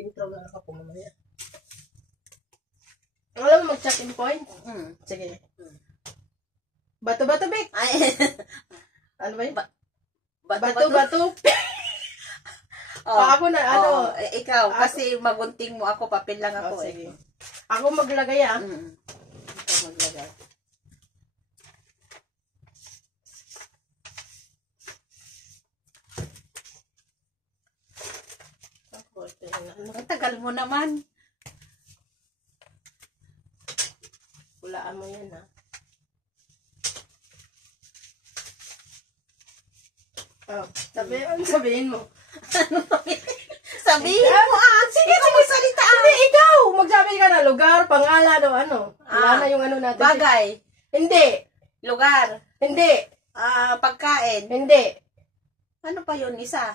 Mag-intro na ako mamaya. Alam mo mag-check-in point? Sige. Bato-bato, Bek. Ay. Ano ba yun? Bato-bato. Ako na, ano? Ikaw, kasi magunting mo ako, papel lang ako. Sige. Ako maglagay, Ikaw maglagay. Ang tagal mo naman. Hulaan mo yan, ha? Sabihin mo. Sabihin mo, sige, salita. Hindi, ikaw! Magsabi ka na lugar, pangalan, o ano. Wala na yung ano natin. Bagay. Hindi. Lugar. Hindi. Pagkain. Hindi. Ano pa yun, isa?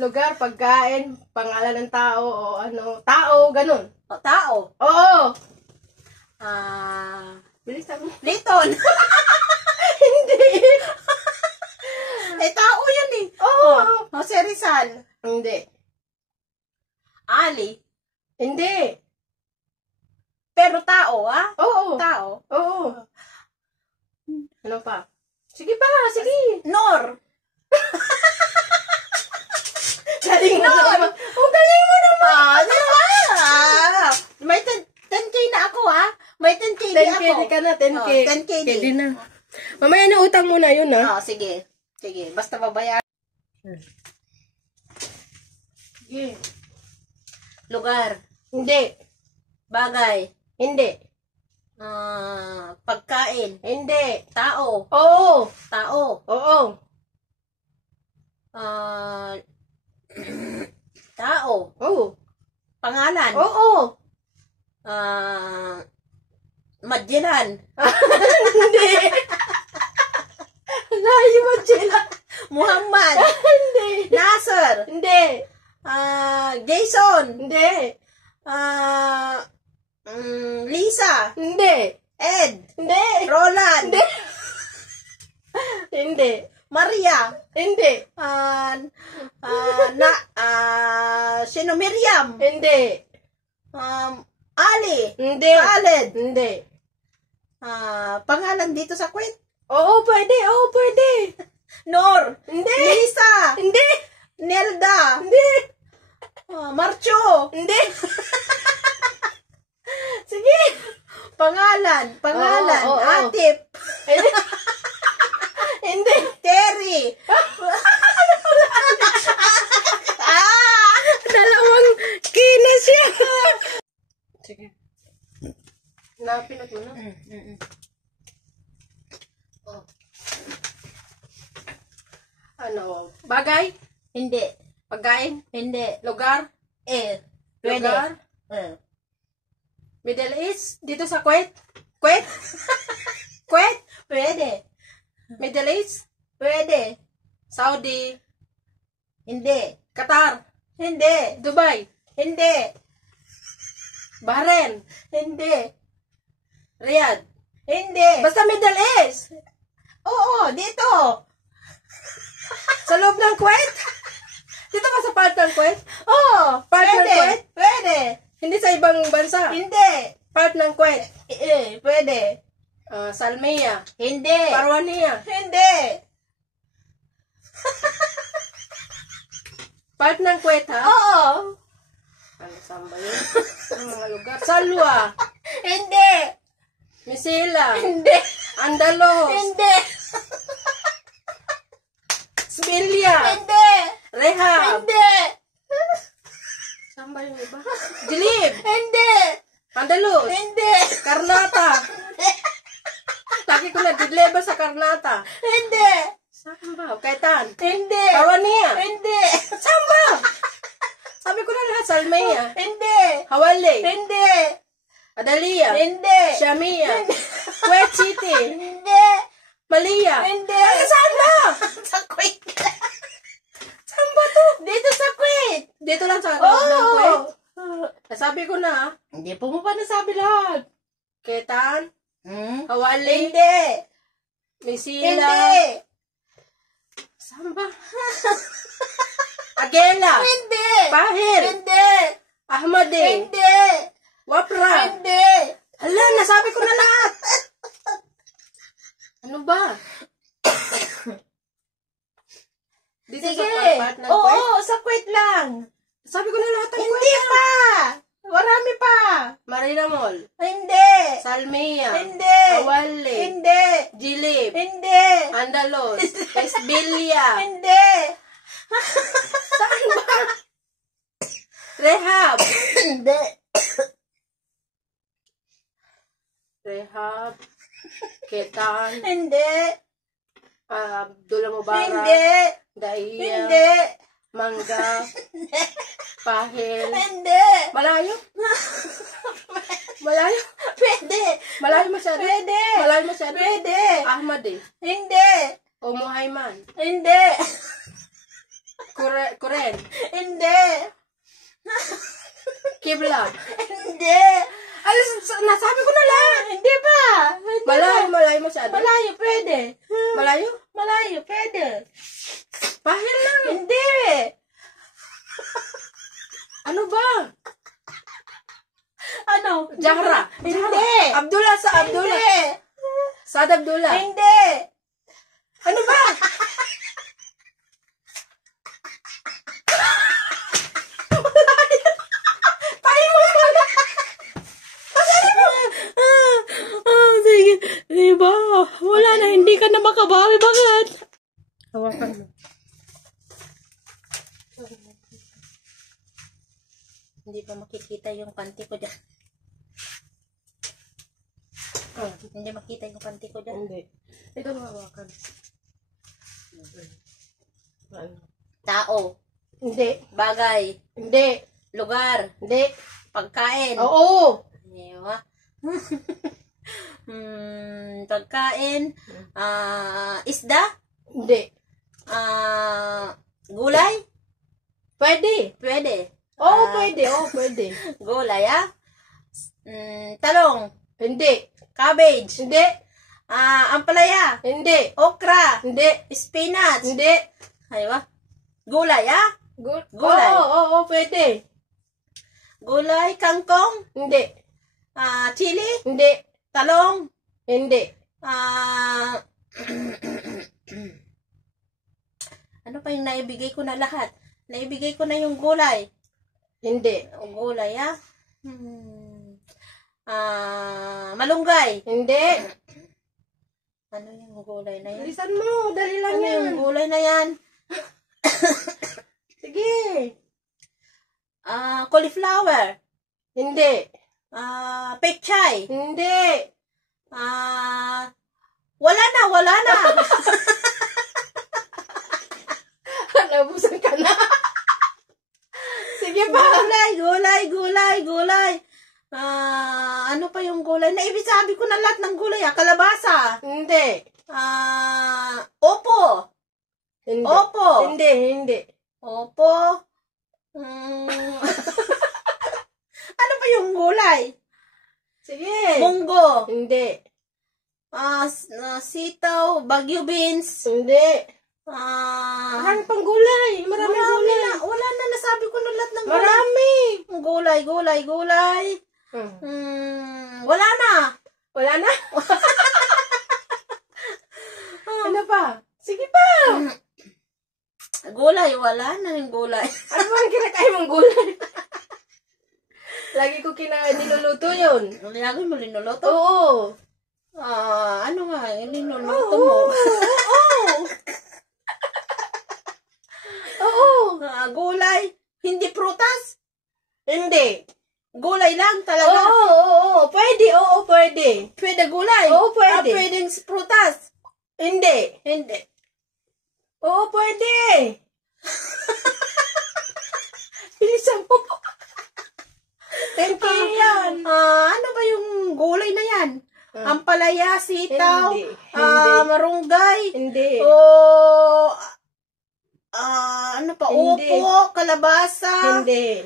Lugar, pagkain, pangalan ng tao, o ano. Tao, ganun. O, tao. Oo. Bilisan mo. Liton. Hindi. Tao yun eh. Oo. Jose Rizal. Hindi. Ali. Hindi. Pero tao, ha? Oo. Tao. Oo. Ano pa? Sige pa, sige. Nor. Galing mo naman. Oh, galing mo naman. Di ba? May 10K na ako, ha? May 10K na ako. 10K ka na, 10K. 10K Pwede na. Mamaya na utang mo na yun, ha? Sige. Sige, basta babayaran. Sige. Lugar. Hindi. Bagay. Hindi. Pagkain. Hindi. Tao. Oo. Tao. Oo. Tao. Oo. Pangalan. Oo. Madjiran. Hindi. Layo mo, Jela. Muhammad. Hindi. Nasser. Hindi. Jason. Hindi. Lisa. Hindi. Ed. Hindi. Roland. Hindi. Hindi. Maria. Hindi. Sino Miriam? Hindi. Ali. Hindi. Khaled. Hindi. Pangalan dito sa kwet? Oo, pwede. Oo, pwede. Nor. Hindi. Lisa. Hindi. Nelda. Hindi. Marcho. Hindi. Sige. Pangalan. Oo. Atip. Hindi. Terry. Dalawang kinis yan. Sige. Napinat mo na. Oh. Ano? Bagay? Hindi. Pagkain? Hindi. Lugar? Pwede. Lugar? Middle East? Dito sa Kuwait? Kuwait? Kuwait? Pwede. Middle East? Pwede. Saudi? Hindi. Qatar? Hindi. Dubai? Hindi. Bahrain? Hindi. Riyadh? Hindi. Basta Middle East? Oo, dito. Sa loob ng Kuwait? Dito ba sa part ng Kuwait? Oo. Part ng Pwede. Kuwait? Pwede. Hindi sa ibang bansa? Hindi. Part ng Kuwait? Pwede. Salmiya? Hindi. Parwania? Hindi. Part ng Kuwait, ha? Oo. Ano, saan ba yun? Ang mga lugar. Salwa? Hindi. Misila? Hindi. Andalos? Hindi. Sbilya? Hindi. Rehab? Hindi. Saan ba yung iba? Jilib? Hindi. Andalus? Hindi. Karnata? Lagi ko na didleba sa Karnata. Hindi. Saan ba? Kaitan? Hindi. Parwania? Hindi. Saan ba? Sabi ko na lahat. Salmiya? Hindi. Hawali? Hindi. Adalia? Hindi. Shamia? Kuwait City? Hindi. Malia? Hindi. Ay, saan ba? Sa Kuwait. Saan ba to? Dito sa Kuwait. Dito lang sa loob ng Kuwait? Oo. Nasabi ko na. Hindi po mo pa nasabi lahat. Ketan? Hawali? Hindi. Misila? Hindi. Saan ba? Agela. Hindi. Pahir. Hindi. Ahmadi. Hindi. Wapra. Hindi. Hala, nasabi ko na lahat. Ano ba? Dito Sige. sa part ng Oo, kwet? sa kwet lang. Sabi ko na lahat ng Hindi kwet. pa. Marami pa. Marina Mall. Hindi. Salmia. Hindi. Awali. Hindi. Jilip. Hindi. Andalos. Esbilia. Hindi. Saan ba? Rehab. Hindi. Rehab. Ketan. Hindi. Abdullah Mubarak. Hindi. Daiya. Hindi. Mangga. Pahil. Hindi. Malayo. Malayo. Pwede. Malayo masyado. Pwede. Malayo masyado. Pwede. Ahmadi. Hindi. Umuhayman. Hindi. Kuren. Hindi. Kibla. Hindi. Ay, nasabi ko na lang. Hindi pa. Hindi Malayo, pa. malayo masyado. Malayo, pwede. Malayo? Malayo, pwede. Pahil lang. Hindi. Ano ba? Ano? Jahra. Hindi. Abdullah sa Abdullah. Hindi. Saad Abdullah. Hindi. Ano ba? Sige. Diba? Wala na, hindi ka na makabawi. Bakit? Hawakan mo. Hindi ba makikita yung panty ko dyan? Hindi makita yung panty ko dyan. Hindi. Ito na hawakan. Ano? Tao. Hindi. Bagay. Hindi. Lugar. Hindi. Pagkain. Oo. Diba? Pagkain. Isda. Hindi. Gulay. Pwede. Pwede. Oo, pwede. Oo, pwede. Gulay, talong. Hindi. Cabbage. Hindi. Ampalaya. Hindi. Okra. Hindi. Spinach. Hindi. Aywa. Gulay, Gulay. Oo, pwede. Gulay, kangkong. Hindi. Chili. Hindi. Talong. Hindi. Ano pa yung naibigay ko na lahat? Naibigay ko na yung gulay. Hindi. Gulay, malunggay. Hindi. Ano yung gulay na yan? Bilisan mo. Dali lang Ano yan. yung gulay na yan? Sige. Cauliflower. Hindi. Pechay. Hindi. Wala na. Nabusan ka na. Sige pa. Gulay. Ano pa yung gulay? Sabi ko na lahat ng gulay, kalabasa. Hindi. Opo. Hindi. Opo. Hindi. Opo. Ano pa yung gulay? Sige. Munggo. Hindi. Sitaw, Baguio beans. Hindi. Marami pang gulay. Marami gulay. Wala na, nasabi ko na lahat ng gulay. Marami. Gulay. Wala na. Wala na? Ano pa? Sige pa. Gulay, wala na yung gulay. Ano ba ang kinakain mong gulay? Lagi ko niluluto yun. Lagi mo linuluto? Oo. Ano nga, yung linuluto mo? Oo. Gulay, hindi prutas? Hindi. Gulay lang talaga? Oo. Pwede. Pwede gulay? Oo, pwede. Pwedeng prutas? Hindi. Oo, pwede. Bilisan mo. 10K yan. Ano ba yung gulay na yan? Ampalaya, sitaw, Hindi. marunggay, Hindi. ano pa, Hindi. upo, kalabasa, Hindi.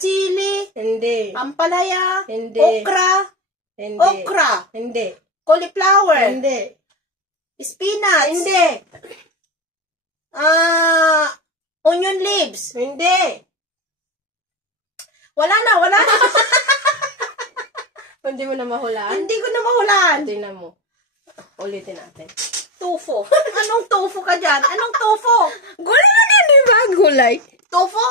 sili, Hindi. ampalaya, Hindi. okra, Hindi. cauliflower, Hindi. spinach, Hindi. Onion leaves. Hindi. Wala na. Hindi mo na mahulaan. Hindi ko na mahulaan. Tingnan mo. Ulitin natin. Tofu. Anong tofu ka dyan? Anong tofu? Gulay na yan, di ba? Gulay. Tofu?